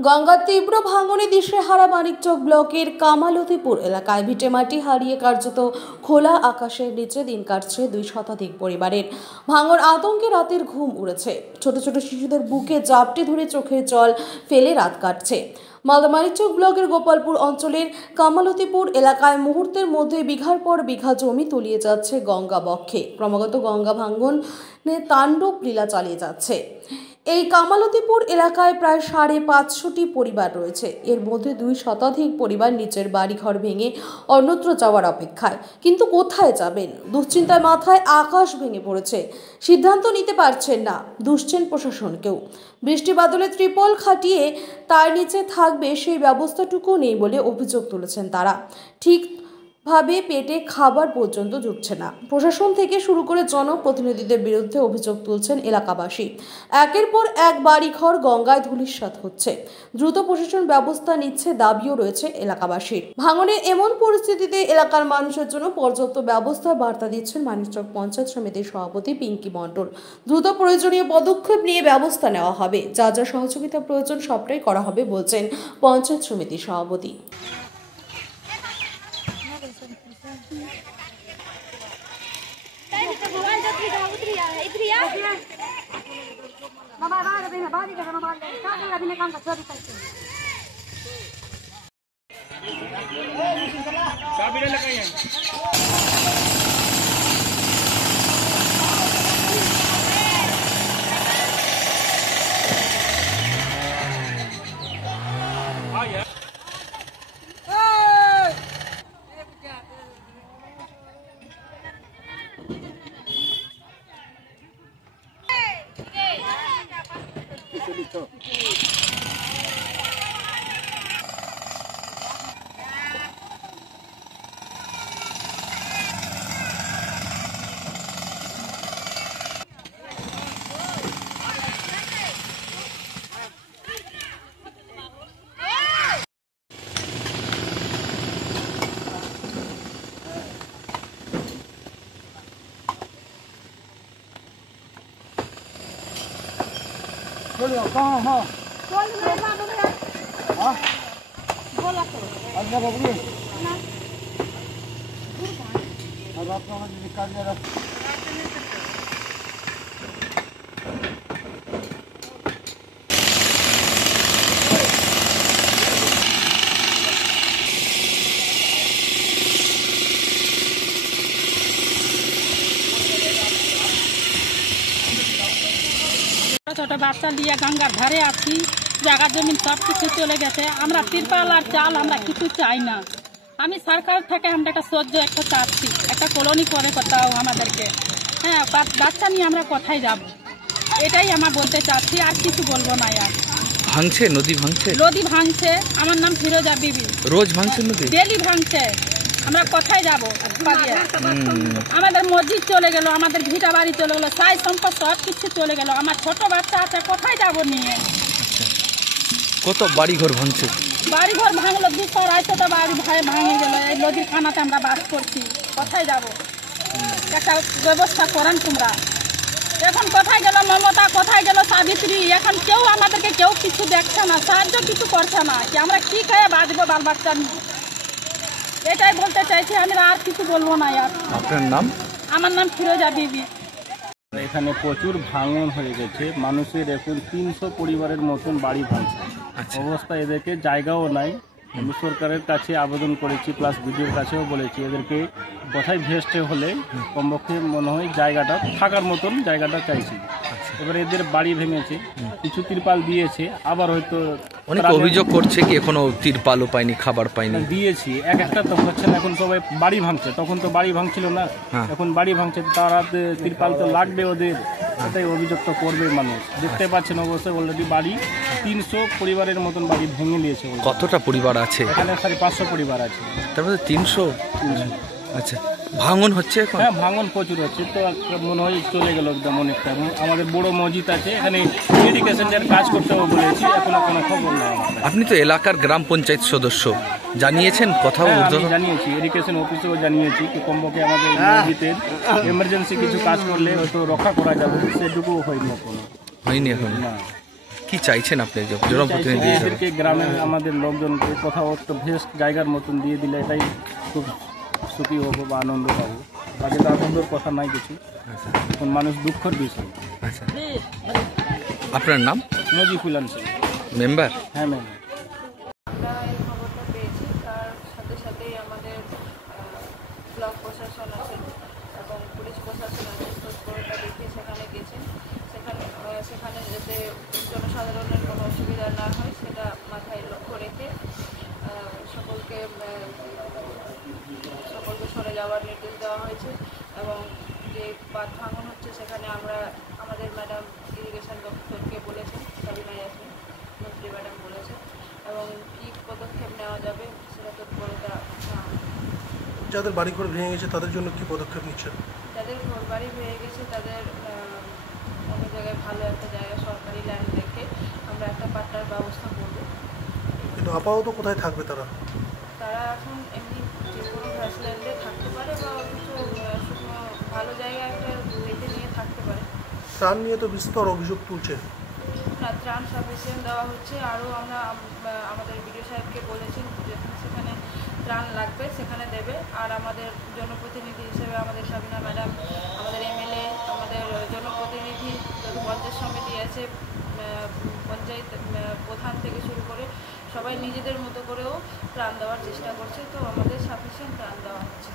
গঙ্গার তীব্র ভাঙনে দিশেহারা মানিকচক ব্লকের কামালতিপুর এলাকায় ভিটেমাটি হারিয়ে কার্যত খোলা আকাশের নিচে দিন কাটছে 2 শতাধিক পরিবারের। ভাঙন আতঙ্কে রাতের ঘুম উড়েছে, ছোট ছোট শিশুদের বুকে জাপটে ধরে চোখের জল ফেলে রাত কাটছে। মালদা মানিকচক ব্লকের গোপালপুর অঞ্চলের কামালতিপুর এলাকায় মুহূর্তের মধ্যে বিঘার পর বিঘা জমি তলিয়ে যাচ্ছে গঙ্গা বক্ষে। ক্রমাগত গঙ্গা ভাঙনে তাণ্ডব লীলা চালিয়ে যাচ্ছে। এই কামালতিপুর এলাকায় প্রায় 550টি পরিবার রয়েছে। এর মধ্যে 2 শতাধিক পরিবার নিচের বাড়িঘর ভেঙে অন্যত্র যাওয়ার অপেক্ষায়। কিন্তু কোথায় যাবেন? দুশ্চিন্তায় মাথায় আকাশ ভেঙে পড়েছে। সিদ্ধান্ত নিতে পারছেন না, দুষছেন প্রশাসনকেও। বৃষ্টি বাদলে ত্রিপল খাটিয়ে তার নিচে থাকবে সেই ব্যবস্থাটুকু নেই বলে অভিযোগ তুলেছেন তারা। ঠিকভাবে পেটে খাবার পর্যন্ত জুটছে না। প্রশাসন থেকে শুরু করে জনপ্রতিনিধিদের বিরুদ্ধে অভিযোগ তুলছেন এলাকাবাসী। একের পর এক বাড়িঘর গঙ্গায় ধূলিসাৎ হচ্ছে। দ্রুত প্রশাসন ব্যবস্থা নিচ্ছে দাবিও রয়েছে এলাকাবাসীর। ভাঙনের এমন পরিস্থিতিতে এলাকার মানুষের জন্য পর্যাপ্ত ব্যবস্থার বার্তা দিচ্ছেন মানিকচক পঞ্চায়েত সমিতির সভাপতি পিঙ্কি মণ্ডল। দ্রুত প্রয়োজনীয় পদক্ষেপ নিয়ে ব্যবস্থা নেওয়া হবে, যা যা সহযোগিতা প্রয়োজন সবটাই করা হবে বলছেন পঞ্চায়েত সমিতির সভাপতি। बोलो कहाँ हाँ हाँ अच्छा बाबू अब आप लोग निकाल दिया ছোট বাচ্চা নিয়ে গঙ্গার ধারে আছি, জায়গা জমিন সব কিছু চলে গেছে। আমরা তিরপাল আর চাল আমরা কিছু চাই না। আমি সরকার থেকে আমরা একটা সহ্য একটা চাচ্ছি, একটা কলোনি করে কোথাও আমাদেরকে। হ্যাঁ, বাচ্চা নিয়ে আমরা কোথায় যাব, এটাই আমরা বলতে চাচ্ছি, আর কিছু বলবো না। আর ভাঙছে নদী, নদী ভাঙছে। আমার নাম ফিরোজা বিবি। রোজ ভাঙছে নদী, ডেলি ভাঙছে। আমরা কোথায় যাব? আমাদের মসজিদ চলে গেল, আমাদের ভিটা বাড়ি চলে গেল, সাই সম্পদ সব কিছু চলে গেল। আমার ছোট বাচ্চা আছে, কোথায় যাব নিয়ে? কত বাড়িঘর ভাঙছে? বাড়িঘর ভাঙলো 200-250টা বাড়ি ভাঙে গেল। এই নদীর কানাতে আমরা বাস করছি, কোথায় যাব? একটা ব্যবস্থা করেন তোমরা। এখন কোথায় গেল মমতা, কোথায় গেল সাবিত্রী? এখন কেউ আমাদেরকে কেউ কিছু দেখছে না, সাহায্য কিছু করছে না। কি আমরা কি খেয়ে বাঁচবো বাল বাচ্চা নিয়ে? এটাই বলতে চাইছি, আমি আর কিছু বলবো না। আর আপনার নাম? আমার নাম ফিরোজা বিবি। এখানে প্রচুর ভাঙন হয়ে গেছে, মানুষের এখন 300 পরিবারের মতন বাড়ি ভাঙছে। অবস্থা, এদেরকে জায়গাও নাই। আমি সরকারের কাছে আবেদন করেছি, প্লাস বিডিওর কাছেও বলেছি, এদেরকে কোথায় ভেস্টে হলে কমপক্ষে মনে হয় জায়গাটা থাকার মতন জায়গাটা চাইছি। এবার এদের বাড়ি ভেঙেছে, কিছু তিরপাল দিয়েছে, আবার হয়তো অনেক অভিযোগ করছে কি এখনো তিরপালও পাইনি, খাবার পাইনি। দিয়েছি, একটা তো হচ্ছে না। এখন সবাই বাড়ি ভাঙছে, তখন তো বাড়ি ভাঙছিল না, এখন বাড়ি ভাঙছে, তারা তিরপাল তো লাগবে ওদের, এটাই অভিযোগ তো করবে মানুষ। দেখতে পাচ্ছেন অবশ্যই অলরেডি বাড়ি 300 পরিবারের মতন বাড়ি ভেঙে নিয়েছে। কতটা পরিবার আছে এখানে? 550 পরিবার আছে। তারপরে 300। আচ্ছা, ভাঙন হচ্ছে এখন? হ্যাঁ, ভাঙন প্রচুর হচ্ছে। তো মনে হয় চলে গেল একদম অনেকটা। আমাদের বড় মসজিদ আছে, এখানে ইরিগেশনের কাজ করতে বলেছি, এখনো কোনো খবর নেই। আপনি তো এলাকার গ্রাম পঞ্চায়েত সদস্য, জানিয়েছেন কোথাও? জানিয়েছি, ইরিগেশন অফিসেও জানিয়েছি কি কমপক্ষে আমাদের মসজিদের এমার্জেন্সি কিছু কাজ করলে হয়তো রক্ষা করা যাবে, সেটুকু হয়নি, এখনো হয়নি। এখন না। কি কি চাইছেন আপনি যে জনপ্রতিনিধি হিসেবে? এদেরকে গ্রামের আমাদের লোকজনকে কোথাও একটা ভেস্ট জায়গার মতন দিয়ে দিলে এটাই খুব সুখী হবো বা আনন্দ পাবো। আগে তো আনন্দের কথা নাই কিছু, আচ্ছা এখন মানুষ দুঃখের বিষয়। আচ্ছা, আপনার নাম? নজিফুল আনসারি, মেম্বার? হ্যাঁ ম্যাম। আমরা এই খবরটা পেয়েছি, তার সাথে সাথেই আমাদের ব্লক প্রশাসন আছেন এবং পুলিশ প্রশাসন আছেন, খোঁজখবরটা দেখে সেখানে গেছেন। সেখানে যাতে জনসাধারণের কোনো অসুবিধা না হয় সেটা মাথায় লক্ষ্য রেখে সকলকে সরে যাওয়ার নির্দেশ দেওয়া হয়েছে। এবং যে বাঁধ ভাঙন হচ্ছে সেখানে আমরা আমাদের ম্যাডাম ইরিগেশন দপ্তরকে বলেছেন, সাবিনা ইয়াসমিন মন্ত্রী ম্যাডাম বলেছেন, এবং কী পদক্ষেপ নেওয়া যাবে সেটা তৎপরতা। যাদের বাড়িঘর ভেঙে গেছে তাদের জন্য কি পদক্ষেপ নিচ্ছেন? যাদের ঘর বাড়ি হয়ে গেছে তাদের অন্য জায়গায় ভালো একটা জায়গায় সরকারি ল্যান্ড রেখে আমরা একটা পাট্টার ব্যবস্থা করব। কিন্তু আপাতত কোথায় থাকবে তারা? তারা এখন এমনি যে কোনো গ্রাসল্যান্ডে থাকতে পারে বা কিছু শুকনো ভালো জায়গায় একটা রেখে নিয়ে থাকতে পারে। ত্রাণ নিয়ে তো বিস্তর অভিযোগ তুলছে। না, ত্রাণ সাফিসিয়েন্ট দেওয়া হচ্ছে। আরও আমরা আমাদের বিডিও সাহেবকে বলেছি যেখানে সেখানে ত্রাণ লাগবে সেখানে দেবে। আর আমাদের জনপ্রতিনিধি হিসেবে আমাদের সাবিনা ম্যাডাম, আমাদের এমএলএ, আমাদের জনপ্রতিনিধি যত পঞ্চায়েত সমিতি আছে, পঞ্চায়েত প্রধান থেকে শুরু করে সবাই নিজেদের মতো করেও ত্রাণ দেওয়ার চেষ্টা করছে। তো আমাদের সাফিসিয়েন্ট ত্রাণ দেওয়া হচ্ছে।